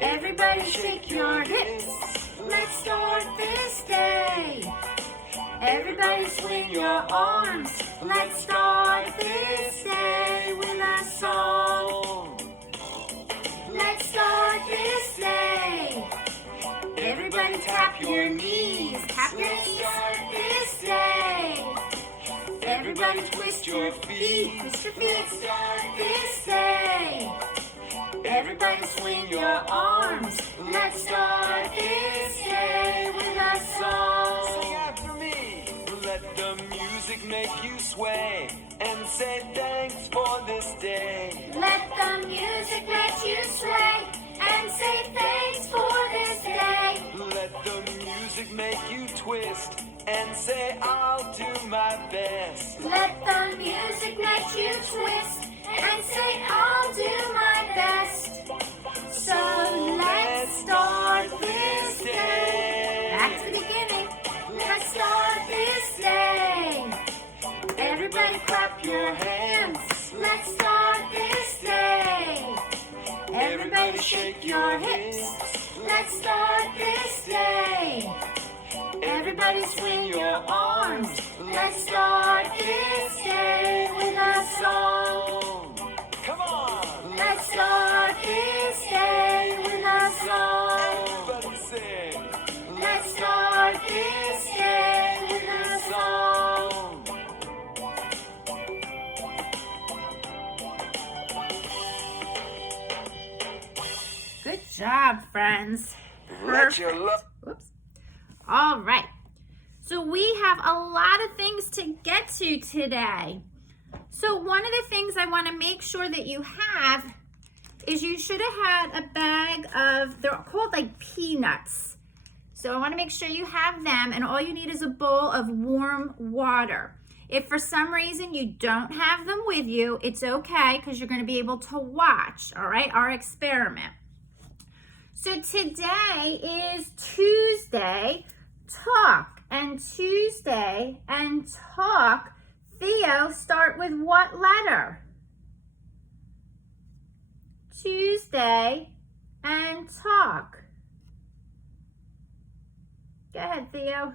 Everybody shake your hips. Let's start this day. Everybody swing your arms. Let's start this day with a song. Let's start this day. Everybody tap your knees. Tap your knees. Start this day. Everybody twist your feet. Twist your feet. Let's start this day. Everybody swing your arms. Let's start this day with a song. Sing after me. Let the music make you sway and say thanks for this day. Let the music make you sway and say thanks for this day. Let the music make you twist and say I'll do my best. Let the music make you twist and say I'll do my best. So let's start this day. Back to the beginning. Let's start this day. Everybody clap your hands. Let's start this day. Everybody shake your hips. Let's start this day. Everybody swing your arms. Let's start this day with a song. Come on. Let's start this day with a song. Everybody sing. Let's start this day with a song. Good job, friends. Let your love. Whoops. All right. So we have a lot of things to get to today. So one of the things I want to make sure that you have is you should have had a bag of, they're called like peanuts. So I want to make sure you have them, and all you need is a bowl of warm water. If for some reason you don't have them with you, it's okay, because you're going to be able to watch, all right, our experiment. So today is Tuesday Talk, and Tuesday and Talk, Theo, start with what letter? Tuesday and Talk. Go ahead, Theo.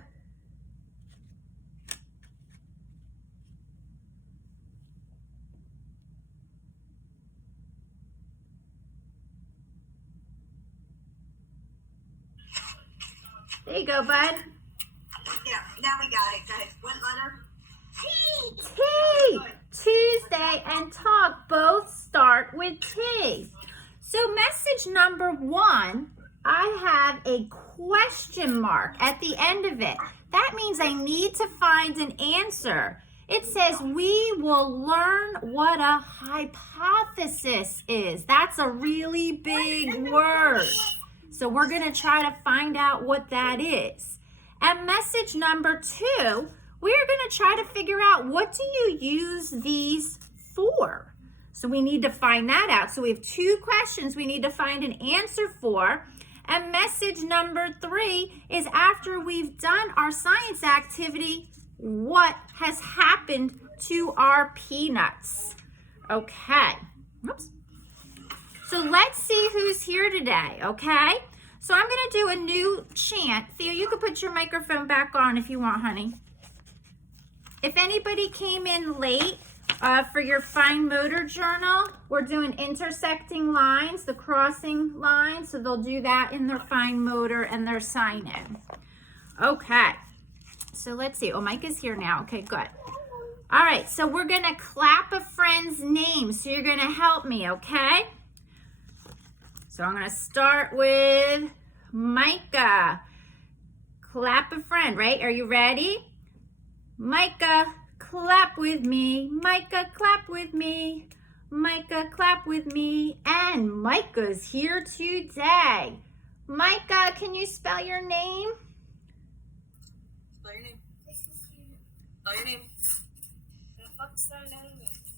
There you go, bud. Yeah, now we got it, guys. What letter? T. T. Tuesday and Talk both start with T. So message number 1, I have a question mark at the end of it. That means I need to find an answer. It says we will learn what a hypothesis is. That's a really big word. So we're going to try to find out what that is. And message number 2, we're going to try to figure out, what do you use these for? So we need to find that out. So we have 2 questions we need to find an answer for. And message number 3 is, after we've done our science activity, what has happened to our peanuts? Okay. Oops. So let's see who's here today, okay? So I'm going to do a new chant. Theo, you can put your microphone back on if you want, honey. If anybody came in late for your fine motor journal, we're doing intersecting lines, the crossing lines, so they'll do that in their fine motor and their sign-in. Okay, so let's see. Oh, Mike is here now. Okay, good. All right, so we're going to clap a friend's name, so you're going to help me, okay? So I'm going to start with Micah. Clap a friend, right? Are you ready? Micah, clap with me. Micah, clap with me. Micah, clap with me. And Micah's here today. Micah, can you spell your name? Spell your name. Spell your name.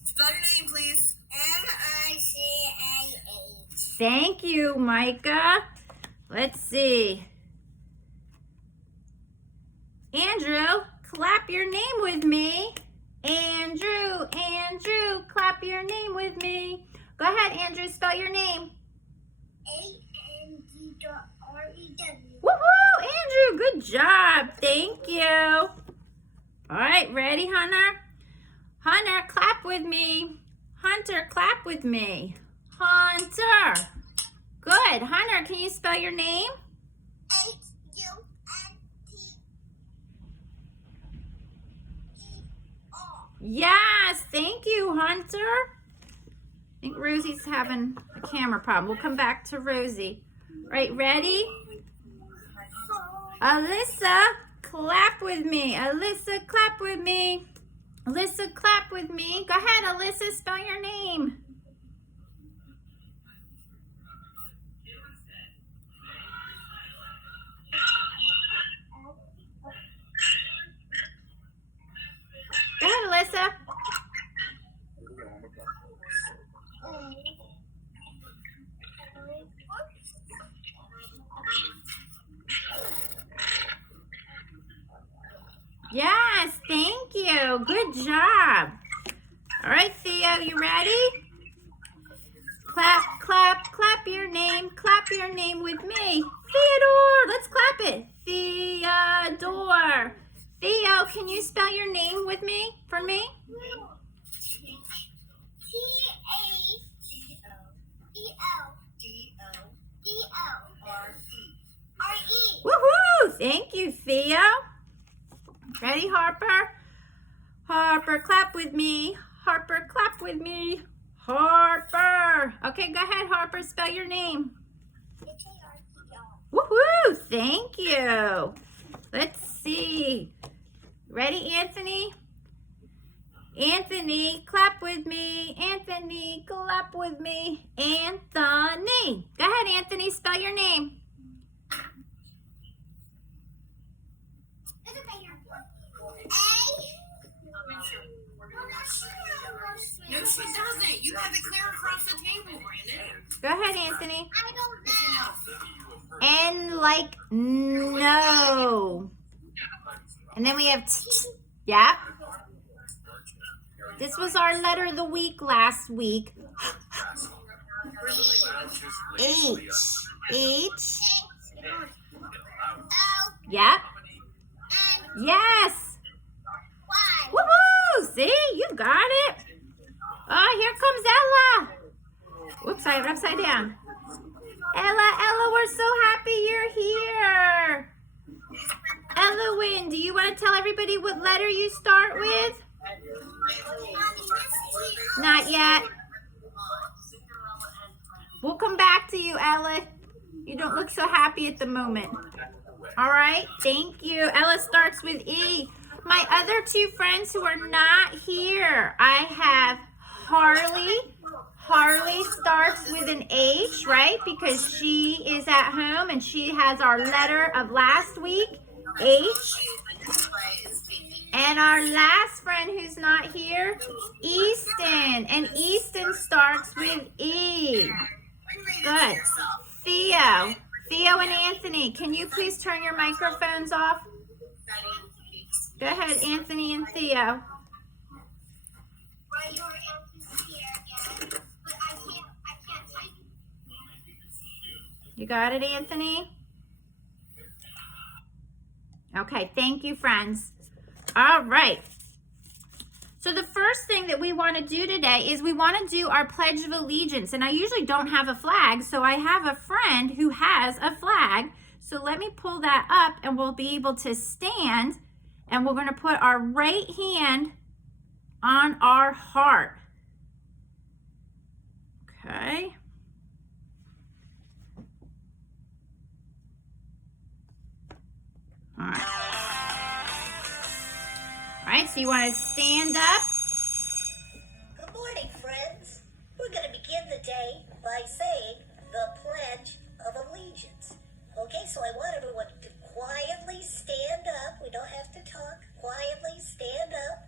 Spell your name, please. M-I-C-A-H. Thank you, Micah. Let's see. Andrew, clap your name with me. Andrew, clap your name with me. Go ahead, Andrew, spell your name. A-N-D-R-E-W. R-E-W. Woohoo, Andrew, good job. Thank you. All right, ready, Hunter? Hunter, clap with me. Hunter, clap with me. Hunter. Good. Hunter, can you spell your name? H-U-N-T-E-R. Yes, thank you, Hunter. I think Rosie's having a camera problem. We'll come back to Rosie. All right, ready? Alyssa, clap with me. Alyssa, clap with me. Alyssa, clap with me. Go ahead, Alyssa, spell your name. Go ahead, Alyssa. Yes, thank you. Good job. All right, Theo, you ready? Clap, clap, clap your name. Clap your name with me. Theodore, let's clap it. Theodore. Theo, can you spell your name with me, for me? T-A-D-O-D-O-D-O-R-E. Woohoo! Thank you, Theo. Ready, Harper? Harper, clap with me. Harper, clap with me. Harper. Okay, go ahead, Harper. Spell your name. H-A-R-P-R. Woohoo! Thank you. Let's see. Ready, Anthony? Anthony, clap with me. Anthony, clap with me. Anthony. Go ahead, Anthony. Spell your name. No, she doesn't. You have it clear across the table, Brandon. Go ahead, Anthony. I don't know. N like no. And then we have T. Yeah. This was our letter of the week last week. H. H. Yep. Yes. Woohoo! See, you got it. Oh, here comes Ella. Whoops, I have it upside down. Ella, we're so happy you're here. Ella Wynn, do you want to tell everybody what letter you start with? Not yet. We'll come back to you, Ella. You don't look so happy at the moment. All right, thank you. Ella starts with E. My other two friends who are not here, I have Harley. Harley starts with an H, right? Because she is at home and she has our letter of last week, H. And our last friend who's not here, Easton. And Easton starts with E. Good. Theo. Theo and Anthony, can you please turn your microphones off? Go ahead, Anthony and Theo. You got it, Anthony? Okay, thank you, friends. All right. So the first thing that we want to do today is we want to do our Pledge of Allegiance. And I usually don't have a flag, so I have a friend who has a flag. So let me pull that up and we'll be able to stand. And we're going to put our right hand on our heart. Okay. All right. All right, so you want to stand up. Good morning, friends. We're going to begin the day by saying the Pledge of Allegiance. Okay, so I want everyone to quietly stand up. We don't have to talk. Quietly stand up.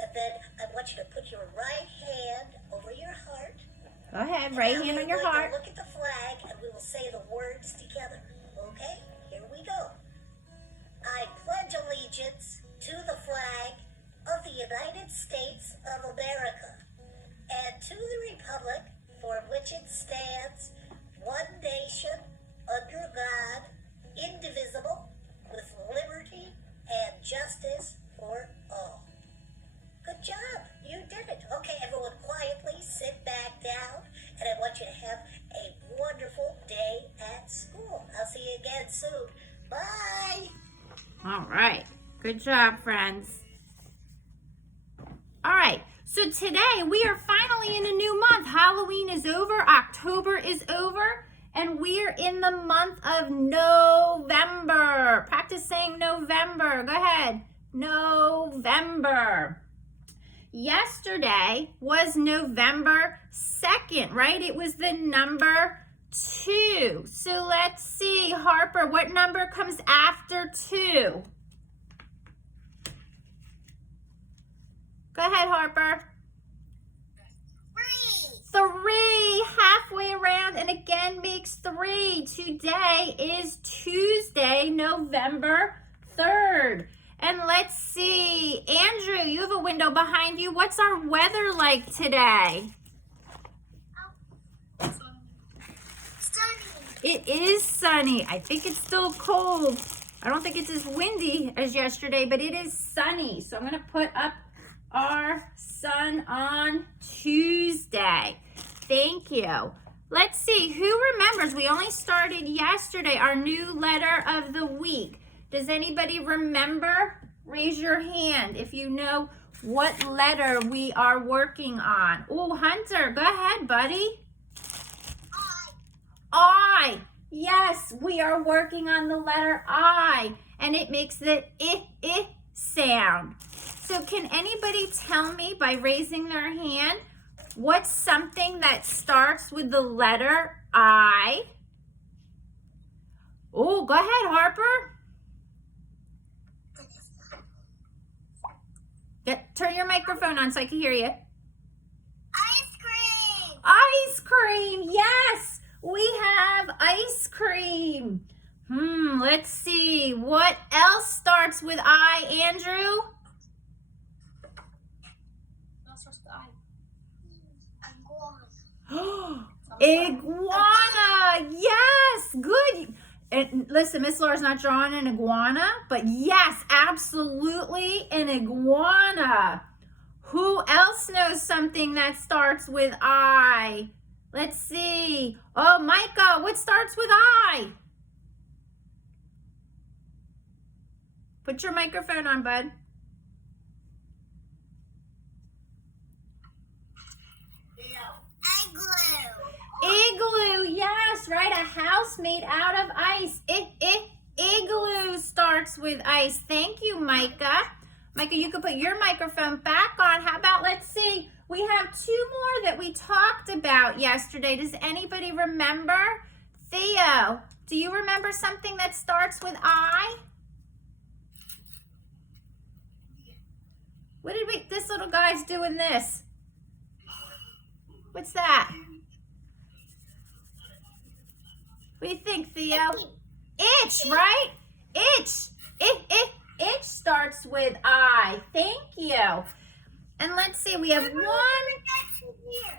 And then I want you to put your right hand over your heart. Go ahead, right hand on your heart. Look at the flag and we will say the words together. Okay, here we go. I pledge allegiance to the flag of the United States of America and to the republic for which it stands, one nation, under God, indivisible, with liberty and justice for all. Good job. You did it. Okay, everyone, quietly sit back down, and I want you to have a wonderful day at school. I'll see you again soon. Bye. All right. Good job, friends. All right. So today we are finally in a new month. Halloween is over. October is over. And we're in the month of November. Practice saying November. Go ahead. November. Yesterday was November 2nd, right? It was the number 2. So let's see, Harper, what number comes after 2? Go ahead, Harper. 3, halfway around, and again makes 3. Today is Tuesday, November 3rd. And let's see, Andrew, you have a window behind you. What's our weather like today? It is sunny. I think it's still cold. I don't think it's as windy as yesterday, but it is sunny. So I'm going to put up our sun on Tuesday. Thank you. Let's see, who remembers? We only started yesterday, our new letter of the week. Does anybody remember? Raise your hand if you know what letter we are working on. Oh, Hunter, go ahead, buddy. I. Yes, we are working on the letter I, and it makes the I sound. So can anybody tell me by raising their hand what's something that starts with the letter I? Oh, go ahead, Harper. Turn your microphone on so I can hear you. Ice cream. Ice cream, yes, we have ice cream. Let's see, what else starts with I, Andrew? Iguana, yes, good. And listen, Miss Laura's not drawing an iguana, but yes, absolutely an iguana. Who else knows something that starts with I? Let's see. Oh, Micah, what starts with I? Put your microphone on, bud. Igloo, yes, right, a house made out of ice. Igloo starts with ice. Thank you, Micah. Micah, you can put your microphone back on. How about, let's see, we have 2 more that we talked about yesterday. Does anybody remember? Theo, do you remember something that starts with I? What did this little guy's doing this? What's that? What do you think, Theo? Itch, right? Itch. Itch starts with I. Thank you. And let's see, we have 1.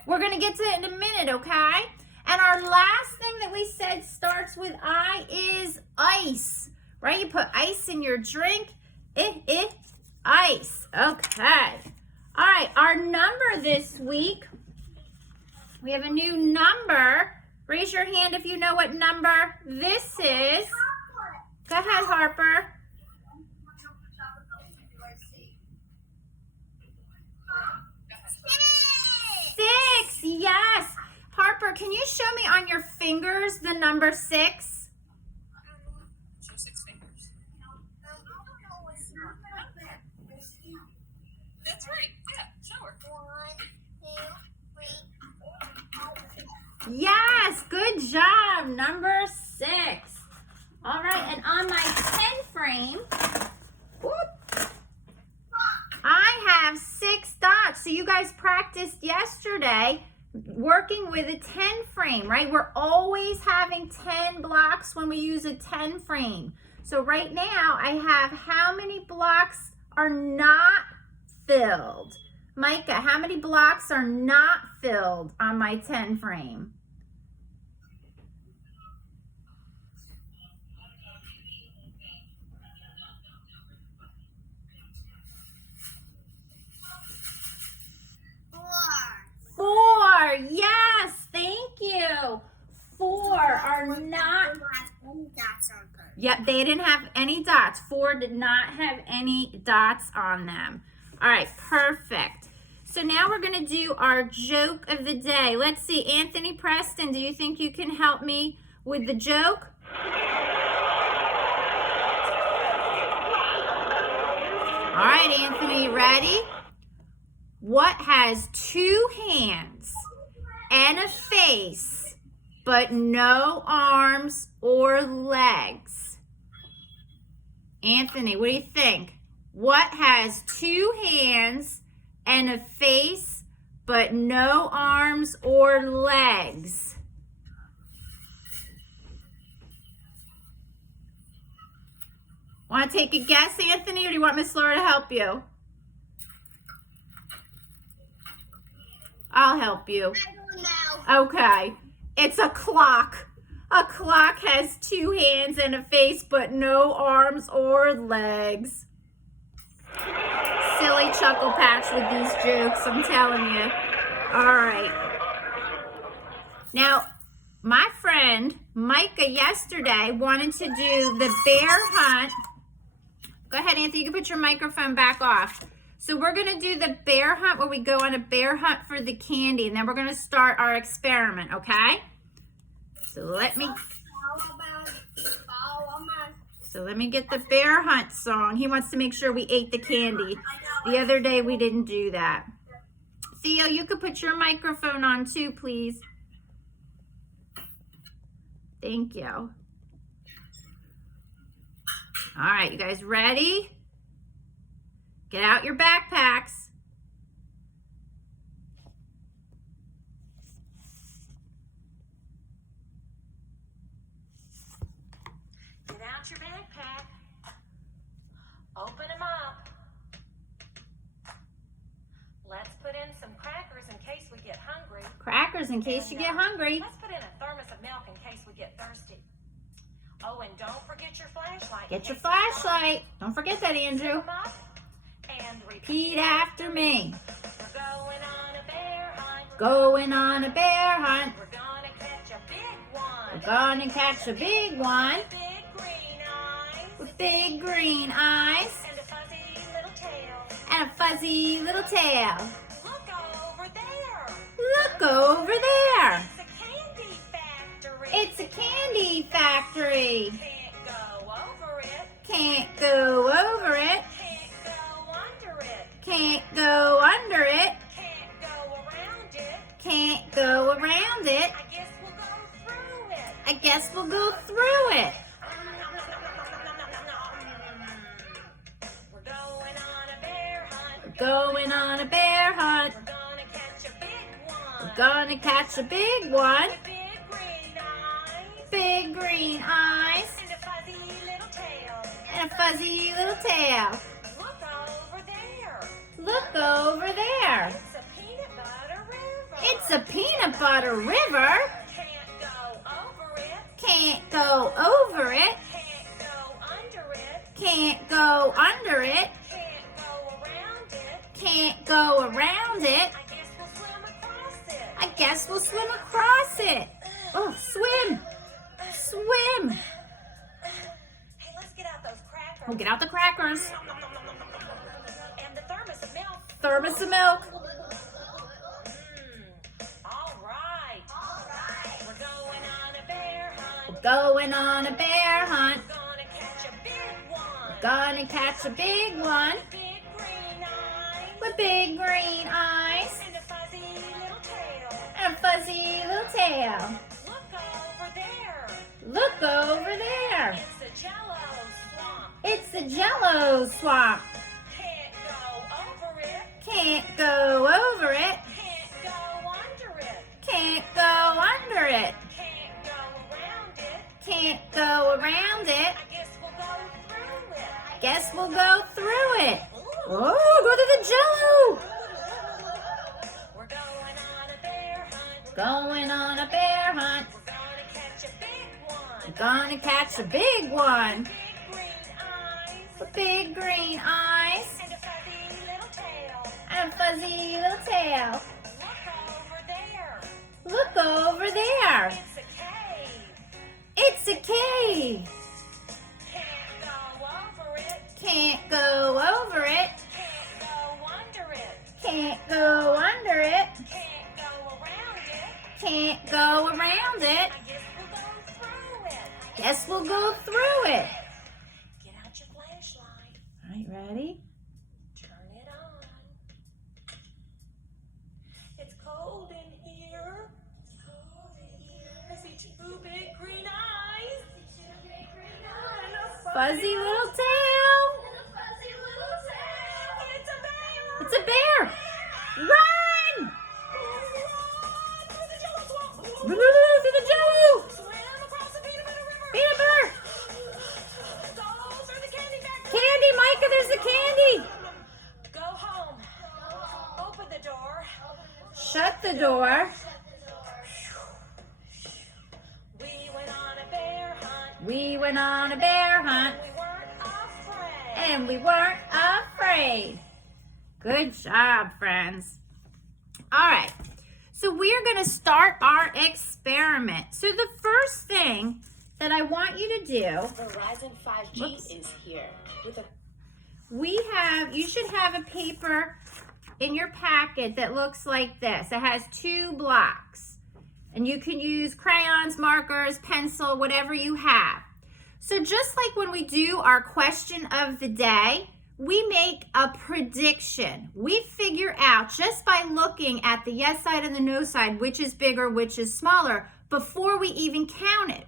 We're going to get to it in a minute, okay? And our last thing that we said starts with I is ice, right? You put ice in your drink. Ice. Okay. All right, our number this week, we have a new number. Raise your hand if you know what number this is. Go ahead, Harper. 6, yes. Harper, can you show me on your fingers the number 6? Show 6 fingers. That's right. Yeah, show her. 1, 2, 3, 4, 5, 6. Yes, good job. Number 6. All right, and on my 10 frame, I have 6 dots. So you guys practiced yesterday working with a 10 frame, right? We're always having 10 blocks when we use a 10 frame. So right now I have how many blocks are not filled? Micah, how many blocks are not filled on my 10 frame? 4 are not. Yep, they didn't have any dots. 4 did not have any dots on them. All right, perfect. So now we're going to do our joke of the day. Let's see, Anthony Preston, do you think you can help me with the joke? All right, Anthony, you ready? What has 2 hands and a face, but no arms or legs? Anthony, what do you think? What has 2 hands and a face, but no arms or legs? Want to take a guess, Anthony, or do you want Miss Laura to help you? I'll help you. I don't know. Okay. It's a clock. A clock has 2 hands and a face, but no arms or legs. Silly chuckle patch with these jokes, I'm telling you. All right. Now, my friend Micah yesterday wanted to do the bear hunt. Go ahead, Anthony, you can put your microphone back off. So we're going to do the bear hunt where we go on a bear hunt for the candy, and then we're going to start our experiment, okay? So let me get the bear hunt song. He wants to make sure we ate the candy. The other day we didn't do that. Theo, you could put your microphone on too, please. Thank you. All right, you guys ready? Get out your backpacks. Get out your backpack. Open them up. Let's put in some crackers in case we get hungry. Crackers in case you get hungry. Let's put in a thermos of milk in case we get thirsty. Oh, and don't forget your flashlight. Get your flashlight. Don't forget that, Andrew. And Repeat after me. We're going on a bear hunt. Going on a bear hunt. We're gonna catch a big one. We're gonna catch a big one With big green eyes. with big green eyes And a fuzzy little tail. and a fuzzy little tail. Look over there. Look over there. It's a candy factory. It's a candy factory. Can't go over it. Can't go over it. Can't go under it. Can't go under it. Can't go around it. Can't go around it. I guess we'll go through it. I guess we'll go through it. We're going on a bear hunt. Going on a bear hunt. We're gonna catch a big one. We're gonna catch a big one. With big green eyes. Big green eyes And a fuzzy little tail. and a fuzzy little tail. Look over there. Look over there. It's a peanut butter river. It's a peanut butter river. Can't go over it. Can't go over it. Can't go under it. Can't go under it. Can't go around it. Can't go around it. I guess we'll swim across it. I guess we'll swim across it. Oh, swim. Swim. Hey, let's get out those crackers. Oh, get out the crackers. And the thermos of milk. Thermos of milk. All right. We're going on a bear hunt. Going on a bear hunt. We're gonna catch a big one. Gonna catch a big one Big green eyes. with big green eyes And a fuzzy little tail. and a fuzzy little tail. Look over there. Look over there. It's the Jello swamp. It's the Jello swamp. Can't go over it. Can't go over it. Can't go under it. Can't go under it. Can't go around it. Can't go around it. I guess we'll go through it. Guess we'll go through it. Oh, go to the Jello. We're going on a bear hunt. Going on a bear hunt. We're gonna catch a big one. Gonna catch a big one Big green eyes. with big green eyes And a fuzzy little tail. and a fuzzy little tail. Look over there. Look over there. It's a cave. It's a cave. Can't go over it. Can't go over it. Can't go under it. Can't go under it. Can't go around it. Can't go around it. I guess we'll go through it. Guess we'll go through it. Get out your flashlight. All right, ready? Turn it on. It's cold in here. I see two big green eyes. And a Fuzzy little tail. It's a bear. It's a bear. Run! Through the jungle. Swim across the peanut butter river. Peanut butter. Those are the candy bags. Candy, Micah, there's the candy. Go home. Open the door. Shut the door. We went on a bear hunt. We went on a bear hunt We weren't afraid. and we weren't afraid. Good job, friends. All right, so we're going to start our experiment. So the first thing that I want you to do, Verizon 5G Whoops. is here with a you should have a paper in your packet that looks like this. It has 2 blocks, and you can use crayons, markers, pencil, whatever you have. So just like when we do our question of the day, we make a prediction. We figure out just by looking at the yes side and the no side, which is bigger, which is smaller, before we even count it.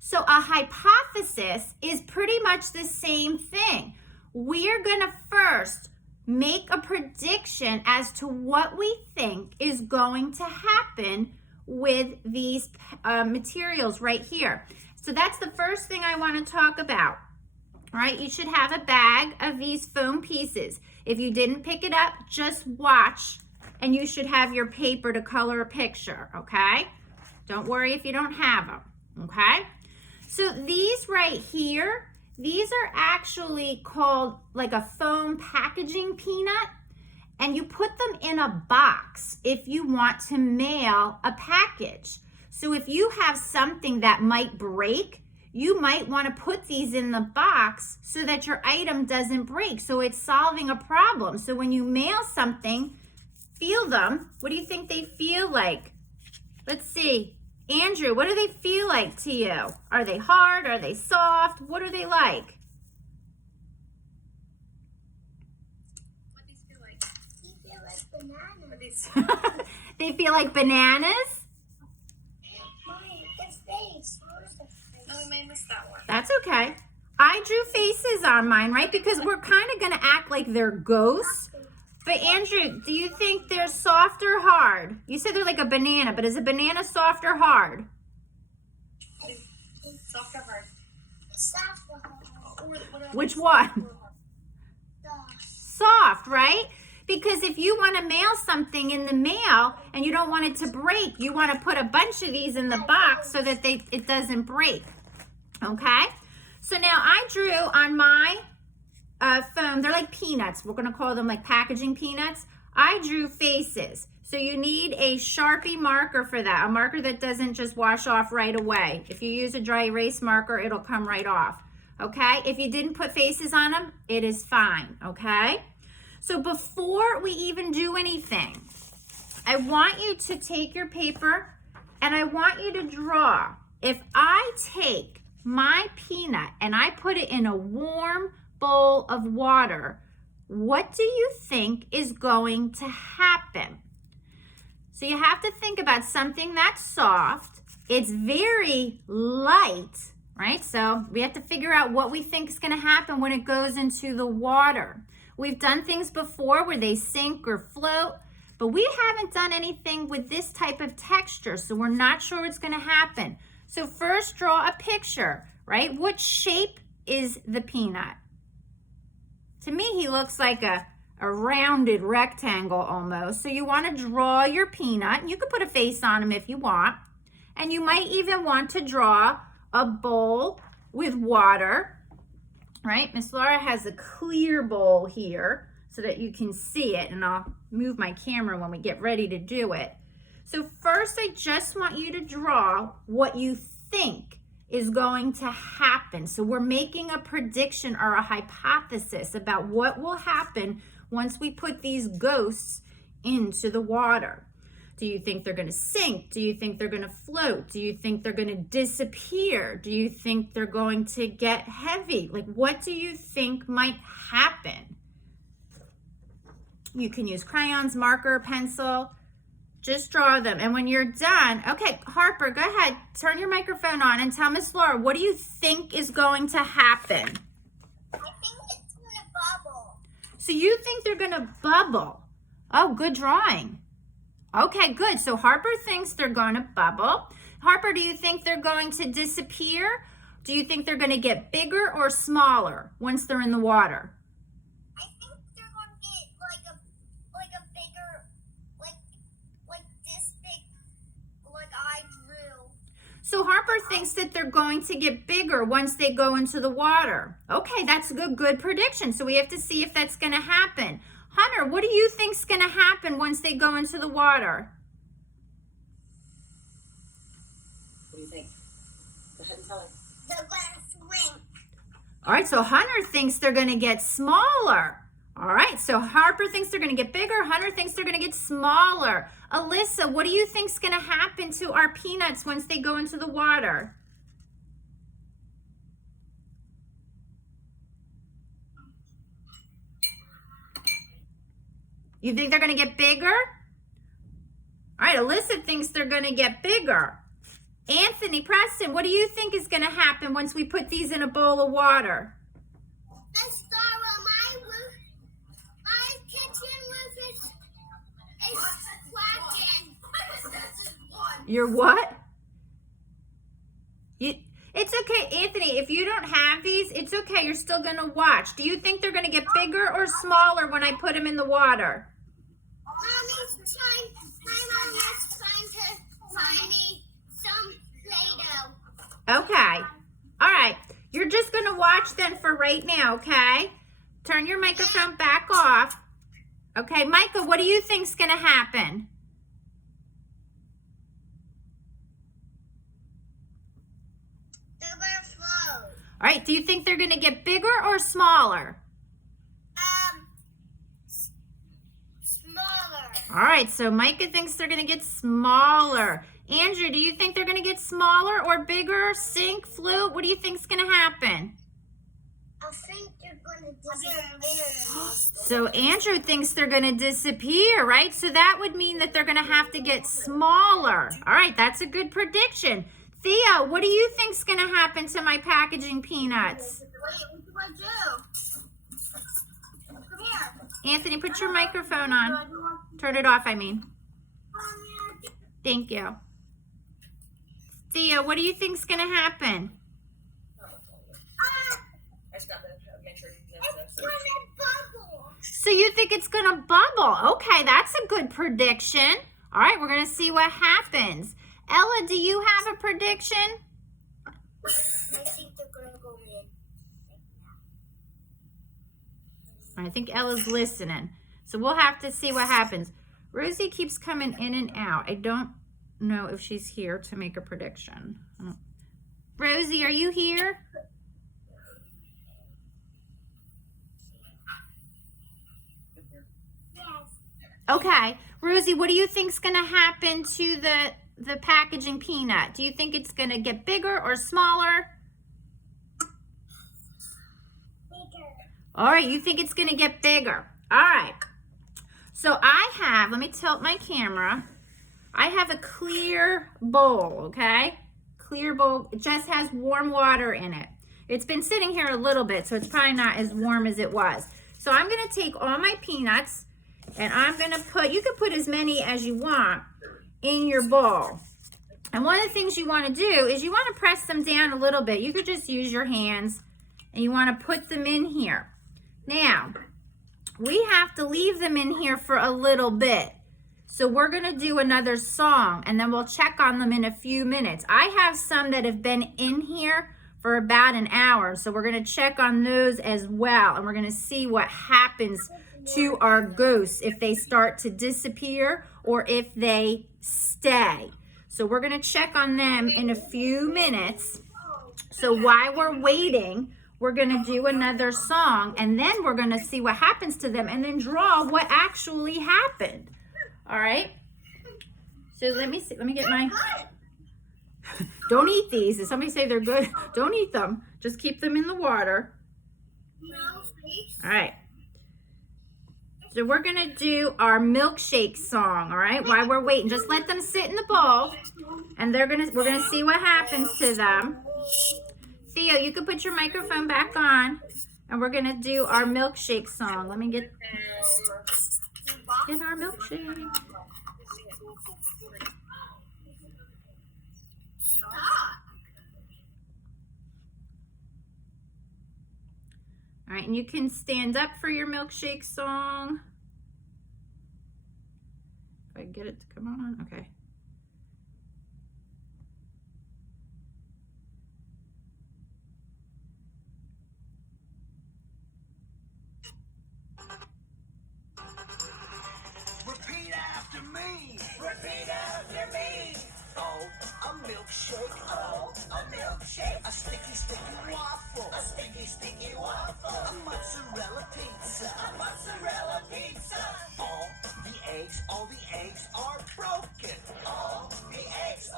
So a hypothesis is pretty much the same thing. We're gonna first make a prediction as to what we think is going to happen with these materials right here. So that's the first thing I want to talk about. All right, you should have a bag of these foam pieces. If you didn't pick it up, just watch, and you should have your paper to color a picture, okay? Don't worry if you don't have them, okay? So these right here, these are actually called like a foam packaging peanut, and you put them in a box if you want to mail a package. So if you have something that might break, you might want to put these in the box so that your item doesn't break. So it's solving a problem. So when you mail something, feel them. What do you think they feel like? Let's see. Andrew, what do they feel like to you? Are they hard? Are they soft? What are they like? What these feel like? You feel like bananas. What these They feel like bananas? Mine, it's face. Oh, we may miss that one. That's okay. I drew faces on mine, right? Because we're kind of going to act like they're ghosts. But Andrew, do you think they're soft or hard? You said they're like a banana, but is a banana soft or hard? Soft or hard? Soft. Which one? Soft, right? Because if you want to mail something in the mail and you don't want it to break, you want to put a bunch of these in the box so that it doesn't break. Okay? So now I drew on my foam, they're like peanuts. We're going to call them like packaging peanuts. I drew faces. So you need a Sharpie marker for that, a marker that doesn't just wash off right away. If you use a dry erase marker, it'll come right off. Okay? If you didn't put faces on them, it is fine. Okay? So before we even do anything, I want you to take your paper and I want you to draw. If I take my peanut and I put it in a warm bowl of water, what do you think is going to happen? So you have to think about something that's soft. It's very light, right? So we have to figure out what we think is going to happen when it goes into the water. We've done things before where they sink or float, but we haven't done anything with this type of texture, so we're not sure what's going to happen. So first draw a picture, right? What shape is the peanut? To me, he looks like a rounded rectangle almost. So you want to draw your peanut. You could put a face on him if you want. And you might even want to draw a bowl with water, right? Miss Laura has a clear bowl here so that you can see it. And I'll move my camera when we get ready to do it. So first, I just want you to draw what you think is going to happen. So we're making a prediction or a hypothesis about what will happen once we put these ghosts into the water. Do you think they're going to sink? Do you think they're going to float? Do you think they're going to disappear? Do you think they're going to get heavy? Like, what do you think might happen? You can use crayons, marker, pencil. Just draw them. And when you're done, okay, Harper, go ahead. Turn your microphone on and tell Miss Laura, what do you think is going to happen? I think it's going to bubble. So you think they're going to bubble. Oh, good drawing. Okay, good. So Harper thinks they're going to bubble. Harper, do you think they're going to disappear? Do you think they're going to get bigger or smaller once they're in the water? I think they're going to get like a bigger, like this big, like I drew. So Harper thinks that they're going to get bigger once they go into the water. Okay, that's a good prediction. So we have to see if that's going to happen. Hunter, what do you think's going to happen once they go into the water? What do you think? Go ahead and tell her. They're going to swing. All right, so Hunter thinks they're going to get smaller. All right, so Harper thinks they're going to get bigger. Hunter thinks they're going to get smaller. Alyssa, what do you think's going to happen to our peanuts once they go into the water? You think they're going to get bigger? All right, Alyssa thinks they're going to get bigger. Anthony, Preston, what do you think is going to happen once we put these in a bowl of water? Let's start with my kitchen roof is quacking. Your what? It's okay, Anthony, if you don't have these, it's okay. You're still going to watch. Do you think they're going to get bigger or smaller when I put them in the water? My mom is trying to find me some Play-Doh. Okay. All right. You're just going to watch then for right now, okay? Turn your microphone back off. Okay, Micah, what do you think's going to happen? They're going to float. All right, do you think they're going to get bigger or smaller? Smaller. All right, so Micah thinks they're going to get smaller. Andrew, do you think they're going to get smaller or bigger? Sink, float? What do you think's going to happen? I think they're going to disappear. So Andrew thinks they're going to disappear, right? So that would mean that they're going to have to get smaller. All right, that's a good prediction. Theo, what do you think's going to happen to my packaging peanuts? What do I do? Come here. Anthony, put your microphone on. Turn it off, I mean. Thank you. Theo, what do you think's going to happen? I just got to make sure you It's going to bubble. So you think it's going to bubble. Okay, that's a good prediction. All right, we're going to see what happens. Ella, do you have a prediction? I think they're going to go in. I think Ella's listening. So we'll have to see what happens. Rosie keeps coming in and out. I don't know if she's here to make a prediction. Rosie, are you here? Yes. Okay. Rosie, what do you think's going to happen to the packaging peanut? Do you think it's going to get bigger or smaller? Bigger. All right, you think it's going to get bigger. All right. So I have, let me tilt my camera. I have a clear bowl, okay? Clear bowl. It just has warm water in it. It's been sitting here a little bit, so it's probably not as warm as it was. So I'm going to take all my peanuts and I'm going to put, you can put as many as you want in your bowl. And one of the things you want to do is you want to press them down a little bit. You could just use your hands and you want to put them in here. Now, we have to leave them in here for a little bit. So we're going to do another song and then we'll check on them in a few minutes. I have some that have been in here for about an hour. So we're going to check on those as well. And we're going to see what happens to our ghosts if they start to disappear or if they stay. So we're going to check on them in a few minutes. So while we're waiting, we're going to do another song, and then we're going to see what happens to them and then draw what actually happened. All right? So let me see. Let me get my... Don't eat these. If somebody say they're good, don't eat them. Just keep them in the water. All right. So we're going to do our milkshake song, all right? While we're waiting, just let them sit in the bowl, and we're going to see what happens to them. Theo, you can put your microphone back on, and we're going to do our milkshake song. Let me get our milkshake. All right, and you can stand up for your milkshake song. If I get it to come on, okay. Repeat after me. Repeat after me. Oh, a milkshake. Oh, a milkshake. A sticky, sticky waffle. A sticky, sticky waffle. A mozzarella pizza. A mozzarella pizza. All the eggs are broken. All the eggs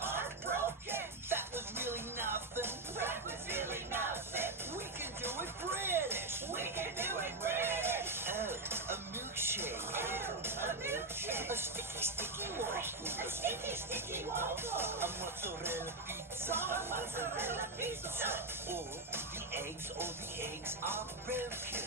are broken. That was really nothing. That was really nothing. We can do it British. We can do it British. Oh, a milkshake. Oh, a milkshake. A sticky, sticky waffle. A sticky, sticky waffle. A mozzarella pizza. A mozzarella pizza. All the eggs are broken.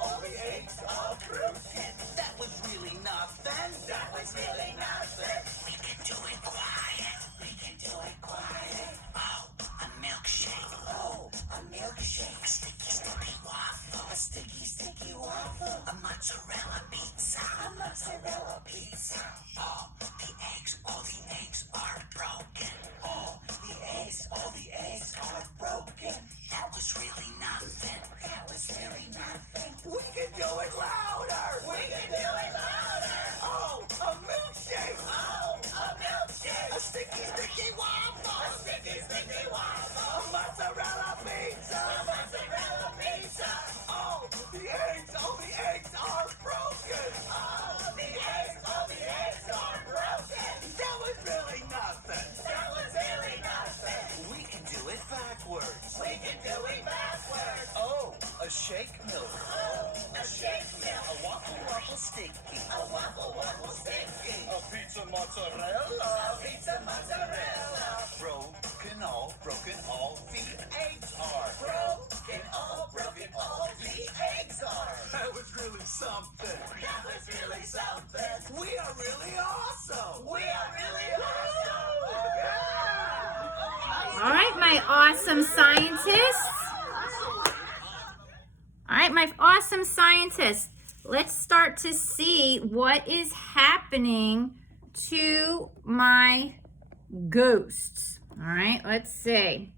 All the eggs are broken. That was really nothing. That was really nothing. We can do it quiet. We can do it quiet. Oh, a milkshake. Oh, a milkshake. A sticky, sticky waffle. A sticky, sticky waffle. A mozzarella pizza. A mozzarella pizza. All the eggs are broken. All the eggs are broken. That was really nothing. That was really nothing. We can do it louder. We can do it louder. Oh, a milkshake. Oh, a milkshake. A sticky, sticky waffle. A sticky, sticky waffle. A mozzarella pizza. A mozzarella pizza. Oh, the eggs are broken. Oh, the eggs are broken. That was really nothing. That was really nothing. We can do it backwards. We can do it backwards. Oh, a shake milk. Oh, a shake milk. A waffle sticky. A waffle sticky. A pizza mozzarella. A pizza mozzarella. Broken all the eggs are. Broken all the eggs are. That was really something. That was really something. We are really awesome. We are really awesome. Yeah. All right, my awesome scientists. All right, my awesome scientists. Let's start to see what is happening to my ghosts. All right, let's see.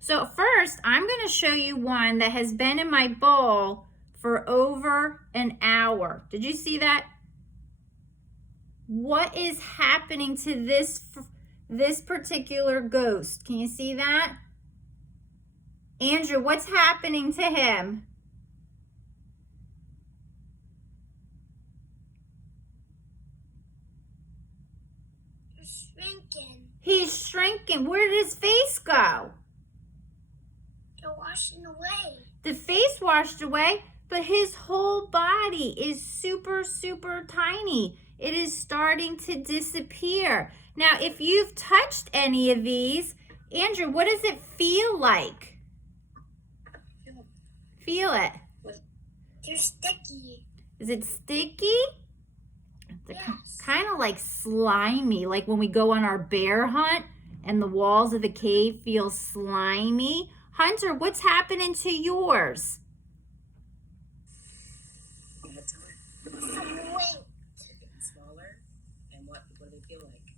So first, I'm going to show you one that has been in my bowl for over an hour. Did you see that? What is happening to this particular ghost? Can you see that? Andrew, what's happening to him? Shrinking. He's shrinking. Where did his face go? They're washing away. The face washed away, but his whole body is super, super tiny. It is starting to disappear. Now, if you've touched any of these, Andrew, what does it feel like? Feel it. They're sticky. Is it sticky? Yes. Kind of like slimy, like when we go on our bear hunt and the walls of the cave feel slimy. Hunter, what's happening to yours? You had time. Wait. Getting smaller. And what do they feel like?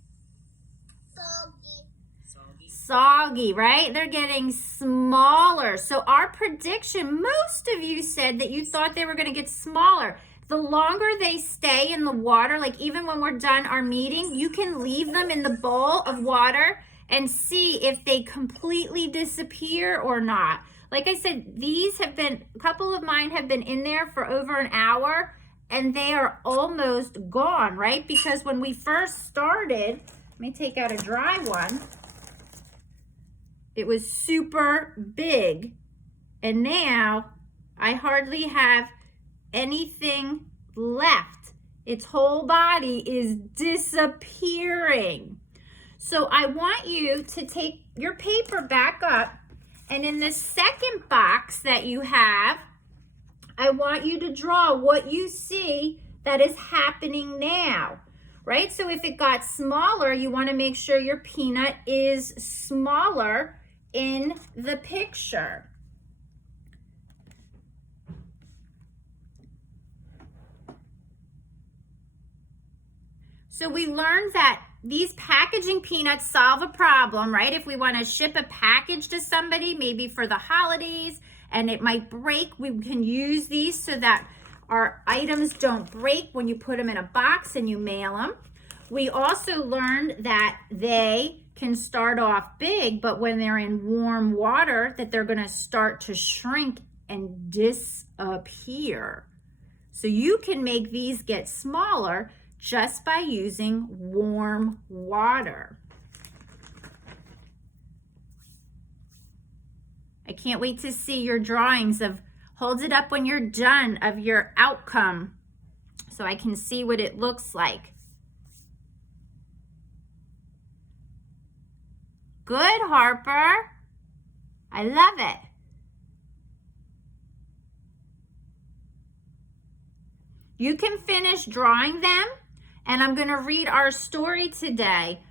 Soggy. Soggy. Soggy, right? They're getting smaller. So our prediction, most of you said that you thought they were going to get smaller. The longer they stay in the water, like even when we're done our meeting, you can leave them in the bowl of water and see if they completely disappear or not. Like I said, a couple of mine have been in there for over an hour, and they are almost gone, right? Because when we first started, let me take out a dry one. It was super big, and now I hardly have anything left. Its whole body is disappearing. So I want you to take your paper back up, and in the second box that you have, I want you to draw what you see that is happening now, right? So if it got smaller, you want to make sure your peanut is smaller in the picture. So we learned that these packaging peanuts solve a problem, right? If we want to ship a package to somebody, maybe for the holidays, and it might break, we can use these so that our items don't break when you put them in a box and you mail them. We also learned that they can start off big, but when they're in warm water, that they're going to start to shrink and disappear. So you can make these get smaller just by using warm water. I can't wait to see your drawings of, hold it up when you're done, of your outcome so I can see what it looks like. Good, Harper. I love it. You can finish drawing them, and I'm going to read our story today.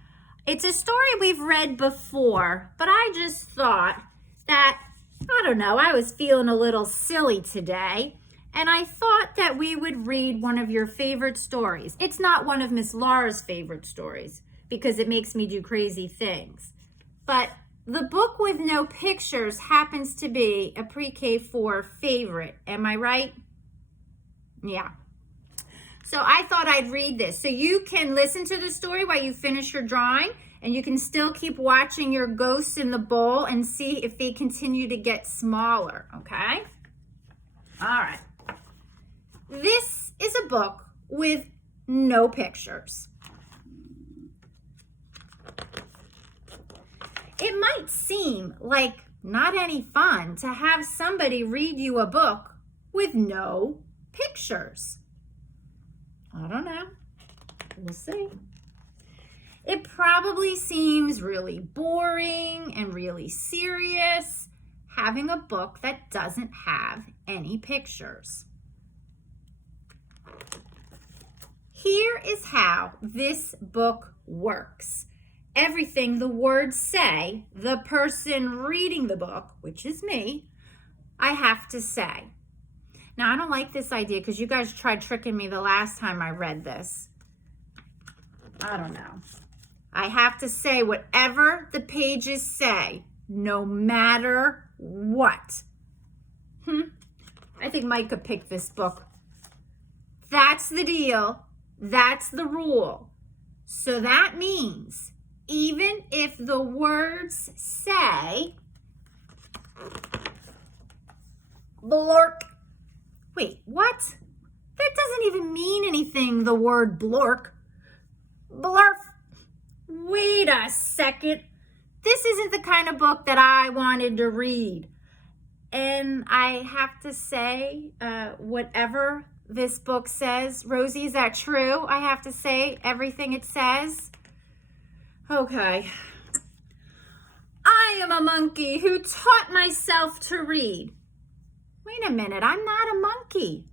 It's a story we've read before, but I just thought that, I don't know, I was feeling a little silly today, and I thought that we would read one of your favorite stories. It's not one of Miss Laura's favorite stories because it makes me do crazy things. But the book with no pictures happens to be a pre-K4 favorite. Am I right? Yeah. So I thought I'd read this. So you can listen to the story while you finish your drawing, and you can still keep watching your ghosts in the bowl and see if they continue to get smaller, okay? All right. This is a book with no pictures. It might seem like not any fun to have somebody read you a book with no pictures. I don't know. We'll see. It probably seems really boring and really serious having a book that doesn't have any pictures. Here is how this book works. Everything the words say, the person reading the book, which is me, I have to say. Now, I don't like this idea because you guys tried tricking me the last time I read this. I don't know. I have to say whatever the pages say, no matter what. I think Micah picked this book. That's the deal. That's the rule. So that means even if the words say blork. Wait, what? That doesn't even mean anything, the word blork. Blurf. Wait a second. This isn't the kind of book that I wanted to read. And I have to say, whatever this book says, Rosie, is that true? I have to say everything it says? Okay. I am a monkey who taught myself to read. Wait a minute, I'm not a monkey.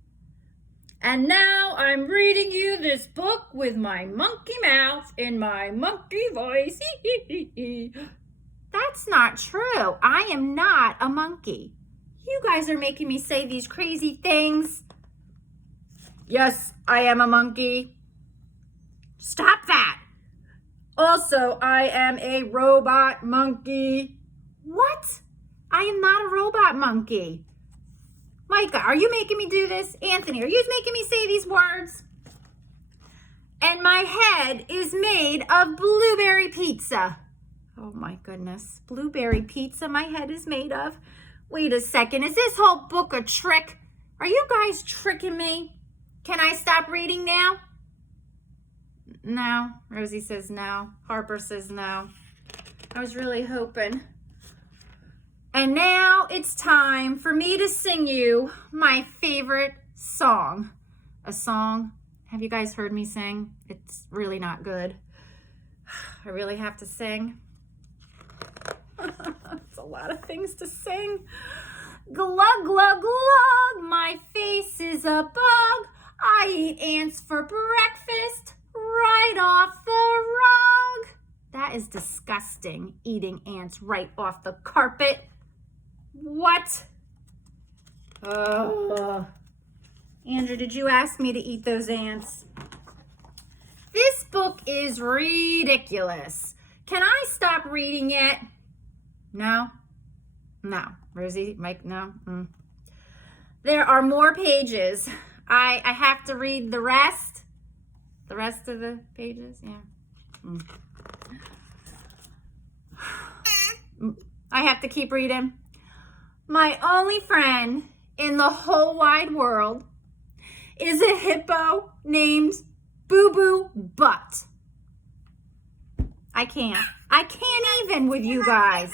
And now I'm reading you this book with my monkey mouth in my monkey voice. That's not true. I am not a monkey. You guys are making me say these crazy things. Yes, I am a monkey. Stop that. Also, I am a robot monkey. What? I am not a robot monkey. Micah, are you making me do this? Anthony, are you making me say these words? And my head is made of blueberry pizza. Oh my goodness. Blueberry pizza my head is made of. Wait a second. Is this whole book a trick? Are you guys tricking me? Can I stop reading now? No. Rosie says no. Harper says no. I was really hoping. And now it's time for me to sing you my favorite song. A song. Have you guys heard me sing? It's really not good. I really have to sing. It's a lot of things to sing. Glug, glug, glug, my face is a bug. I eat ants for breakfast right off the rug. That is disgusting, eating ants right off the carpet. What? Andrew, did you ask me to eat those ants? This book is ridiculous. Can I stop reading it? No? No. Rosie, Mike, no? There are more pages. I have to read the rest? The rest of the pages? Yeah. I have to keep reading. My only friend in the whole wide world is a hippo named Boo Boo Butt. I can't even with you guys.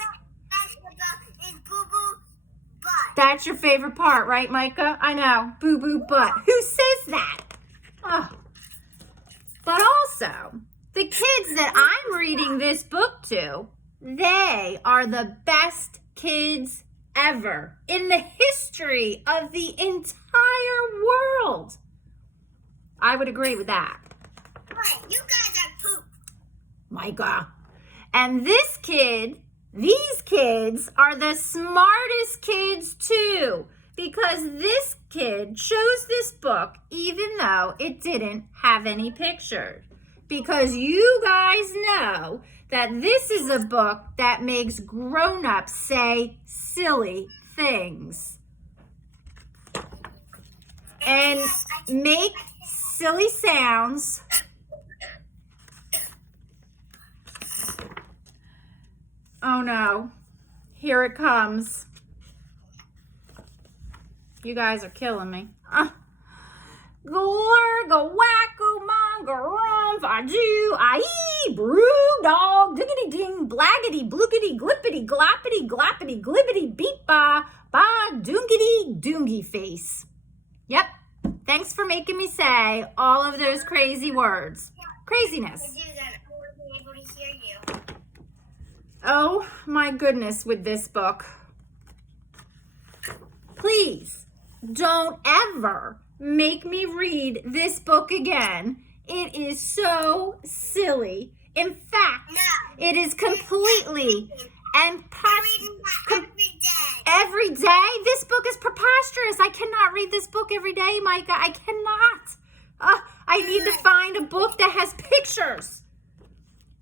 That's your favorite part, right, Micah? I know, Boo Boo Butt. Who says that? Oh. But also, the kids that I'm reading this book to, they are the best kids ever in the history of the entire world. I would agree with that. Right, you guys are poop. Micah. And these kids are the smartest kids too, because this kid chose this book even though it didn't have any pictures. Because you guys know that this is a book that makes grown-ups say silly things and make silly sounds. Oh no, here it comes. You guys are killing me. Glurga-wacko-monga-rum, I-do, brew, dog, diggity-ding, blaggity, blookity, glippity, gloppity, gloppity, glibbity, beep-ba, ba-doongity, doongy face. Yep, thanks for making me say all of those crazy words. Craziness. To do that, I won't be able to hear you. Oh my goodness with this book. Please don't ever make me read this book again. It is so silly. In fact, it is completely and every day. This book is preposterous. I cannot read this book every day, Micah. I cannot. I need to find a book that has pictures.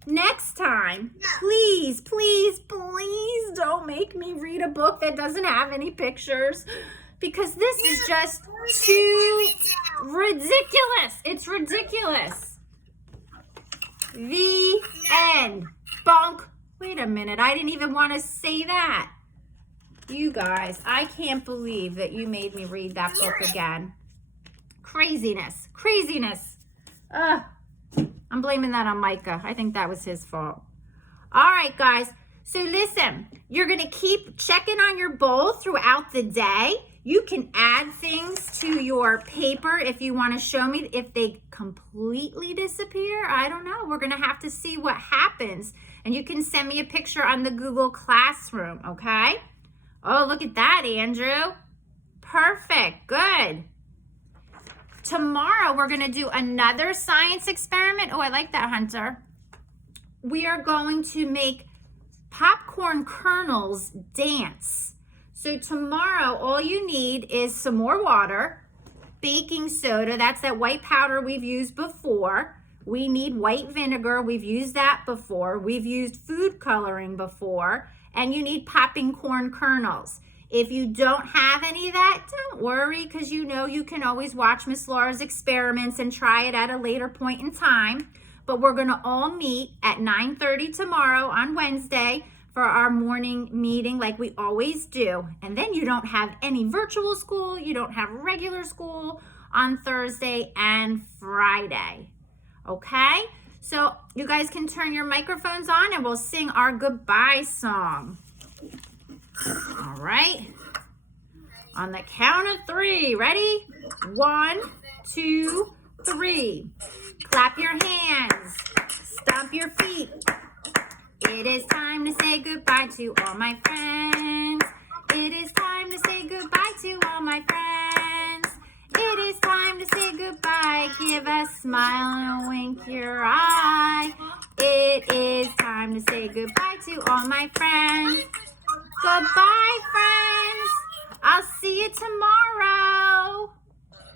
Next time, please, please, please don't make me read a book that doesn't have any pictures, because this is just too ridiculous. It's ridiculous. The end. Bonk. Wait a minute. I didn't even want to say that. You guys, I can't believe that you made me read that book again. Craziness. Craziness. I'm blaming that on Micah. I think that was his fault. All right, guys. So listen, you're going to keep checking on your bowl throughout the day. You can add things to your paper if you want to show me if they completely disappear. I don't know. We're going to have to see what happens. And you can send me a picture on the Google Classroom, okay? Oh, look at that, Andrew. Perfect. Good. Tomorrow, we're going to do another science experiment. Oh, I like that, Hunter. We are going to make popcorn kernels dance. So tomorrow, all you need is some more water, baking soda. That's that white powder we've used before. We need white vinegar. We've used that before. We've used food coloring before. And you need popping corn kernels. If you don't have any of that, don't worry, because you know you can always watch Miss Laura's experiments and try it at a later point in time. but we're going to all meet at 9:30 tomorrow on Wednesday for our morning meeting like we always do. And then you don't have any virtual school, you don't have regular school on Thursday and Friday. Okay? So you guys can turn your microphones on and we'll sing our goodbye song. All right. On the count of 3. Ready? 1, 2, 3. Clap your hands. Stomp your feet. It is time to say goodbye to all my friends. It is time to say goodbye to all my friends. It is time to say goodbye. Give a smile and wink your eye. It is time to say goodbye to all my friends. Goodbye, friends. I'll see you tomorrow.